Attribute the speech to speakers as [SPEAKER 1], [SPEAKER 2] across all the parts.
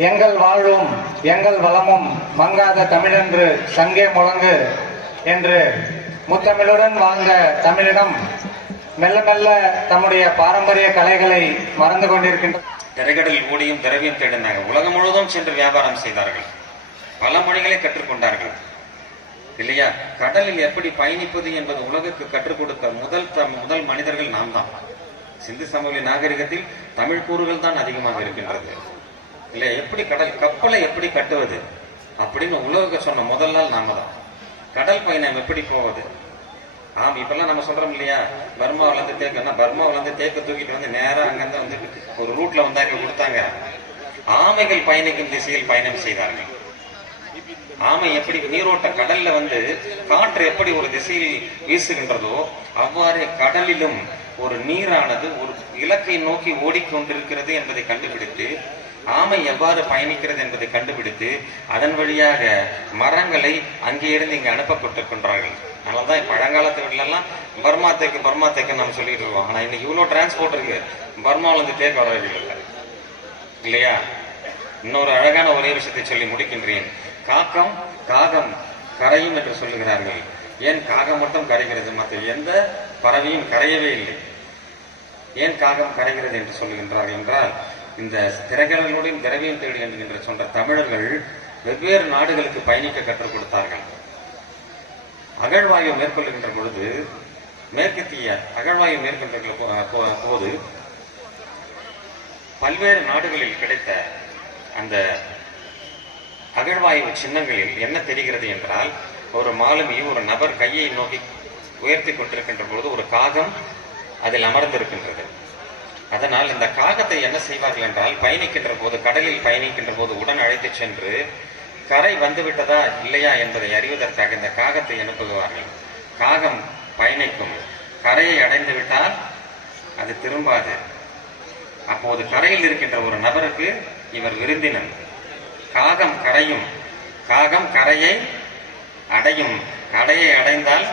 [SPEAKER 1] எங்கள் வாழ்வும் எங்கள் வளமும் மங்காத தமிழென்று சங்கே முழங்கு என்று முத்தமிழுடன் வாழ்ந்த தமிழிடம் மெல்ல மெல்ல தம்முடைய பாரம்பரிய கலைகளை மறந்து கொண்டிருக்கின்ற
[SPEAKER 2] திரைக்கடல் ஊடியும் திரவியம் தேடினாங்க உலகம் முழுவதும் சென்று வியாபாரம் செய்தார்கள். பல மொழிகளை கற்றுக்கொண்டார்கள். இல்லையா? கடலில் எப்படி பயணிப்பது என்பது உலகுக்கு கற்றுக் கொடுத்த முதல் த- முதல் மனிதர்கள் நாம் தான் சிந்து சமவெளி நாகரிகத்தில் தமிழ் கூறுகள் தான் அதிகமாக இருக்கின்றது. இல்லை எப்படி கடல் கப்பலை எப்படி கட்டுவது? அப்படின்னு உலக சொன்ன முதல் நாள் நாம தான் கடல் பயணம் எப்படி போவது? ஆம் இப்பெல்லாம் நம்ம சொல்றோம் இல்லையா? பர்மாவிலேருந்து தேக்குன்னா பர்மாவுல இருந்து தேக்க தூக்கிட்டு வந்து நேராக அங்கிருந்து வந்து ஒரு ரூட்ல வந்தாங்க கொடுத்தாங்க. ஆமைகள் பயணிக்கும் திசையில் பயணம் செய்தார்கள். ஆமை எப்படி நீரோட்ட கடல்ல வந்து காற்று எப்படி ஒரு திசையில் வீசுகின்றதோ அவ்வாறு கடலிலும் ஒரு நீரானது ஒரு இலக்கை நோக்கி ஓடிக்கொண்டிருக்கிறது என்பதை கண்டுபிடித்து ஆமை எவ்வாறு பயணிக்கிறது என்பதை கண்டுபிடித்து அதன் வழியாக மரங்களை அங்கே இருந்து இங்கு அனுப்பப்பட்டிருக்கின்றார்கள். அதனாலதான் பழங்காலத்து வீட்டுல பர்மா தேக்கு பர்மா தேக்கு நம்ம சொல்லிட்டு இருக்கோம். ஆனா இன்னைக்கு இவ்வளவு டிரான்ஸ்போர்ட் இருக்கு. பர்மாவில இருந்து தேக்க வரவே இல்லை. இல்லையா? இன்னொரு அழகான ஒரே விஷயத்தை சொல்லி முடிக்கின்றேன். காக்கம் காகம் கரையும் என்று சொல்லுகிறார்கள். ஏன் காகம் மட்டும் கரைகிறது? மற்ற எந்த பறவையும் கரையவே இல்லை. ஏன் காகம் கரைகிறது என்று சொல்லுகின்றார் என்றால் இந்த திரைக்கடலுடன் திரவியம் தேடி என்கின்ற சொன்ன தமிழர்கள் வெவ்வேறு நாடுகளுக்கு பயணிக்க கற்றுக் கொடுத்தார்கள். அகழ்வாய்வு மேற்கொள்ளுகின்ற பொழுது மேற்கத்திய அகழ்வாய்வு மேற்கொள்கின்ற போது பல்வேறு நாடுகளில் கிடைத்த அந்த அகழ்வாய்வு சின்னங்களில் என்ன தெரிகிறது என்றால் ஒரு மாலுமி ஒரு நபர் கையை நோக்கி உயர்த்தி கொண்டிருக்கின்ற பொழுது ஒரு காகம் அதில் அமர்ந்திருக்கின்றது. அதனால் இந்த காகத்தை என்ன செய்வார்கள் என்றால் பயணிக்கின்ற போது கடலில் பயணிக்கின்ற போது உடன் அழைத்துச் சென்று கரை வந்துவிட்டதா இல்லையா என்பதை அறிவதற்காக இந்த காகத்தை அனுப்புகிறார்கள் காகம் பயணிக்கும். கரையை அடைந்து விட்டால் அது திரும்பாது. அப்போது கரையில் இருக்கின்ற ஒரு நபருக்கு இவர் விருந்தினன் காகம் கரையும். காகம் கரையை அடையும். கரையை அடைந்தால்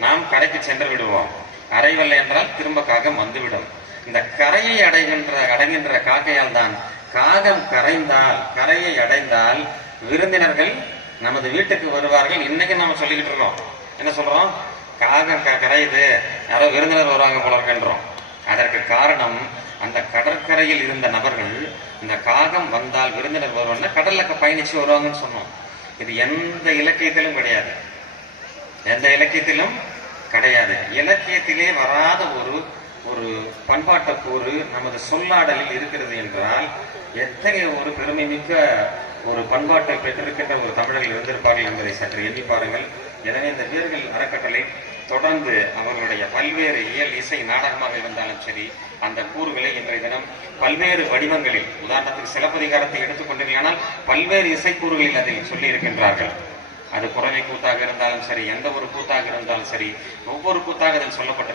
[SPEAKER 2] நாம் கரைக்கு சென்று விடுவோம். அடைவல்லை என்றால் திரும்ப காகம் வந்துவிடும் இந்த கரையை அடைகின்ற அடைகின்ற காக்கையால் தான் காகம் கரைந்தால் கரையை அடைந்தால் விருந்தினர்கள் நமது வீட்டுக்கு வருவார்கள். இன்னைக்கு நாம சொல்லிக்கிட்டு இருக்கோம். என்ன சொல்றோம்? காகம் க- கரையுது. யாரோ விருந்தினர் வருவாங்க போல அதற்கு காரணம் அந்த கடற்கரையில் இருந்த நபர்கள் இந்த காகம் வந்தால் விருந்தினர் வருவாங்க கடல்ல பயணிச்சு வருவாங்கன்னு சொன்னோம். இது எந்த இலக்கியத்திலும் கிடையாது. எந்த இலக்கியத்திலும் கிடையாது. இலக்கியத்திலே வராத ஒரு ஒரு பண்பாட்ட கூறு நமது சொல்லாடலில் இருக்கிறது என்றால் எத்தகைய ஒரு பெருமை மிக்க ஒரு பண்பாட்டை பெற்றிருக்கின்ற ஒரு தமிழர்கள் இருந்திருப்பார்கள் என்பதை சற்று எண்ணி பாருங்கள். எனவே இந்த வீரர்கள் அறக்கட்டளை தொடர்ந்து அவர்களுடைய பல்வேறு இயல் இசை நாடகமாக இருந்தாலும் சரி அந்த கூறுகளை இன்றைய தினம் பல்வேறு வடிவங்களில் உதாரணத்துக்கு சிலப்பதிகாரத்தை எடுத்துக்கொண்டீர்களானால் பல்வேறு இசைக்கூறுகளில் அதில் சொல்லி இருக்கின்றார்கள் அது குறவை கூத்தாக இருந்தாலும் சரி எந்த ஒரு கூத்தாக இருந்தாலும் சரி ஒவ்வொரு கூத்தாக அதில் சொல்லப்பட்டிருக்கிறது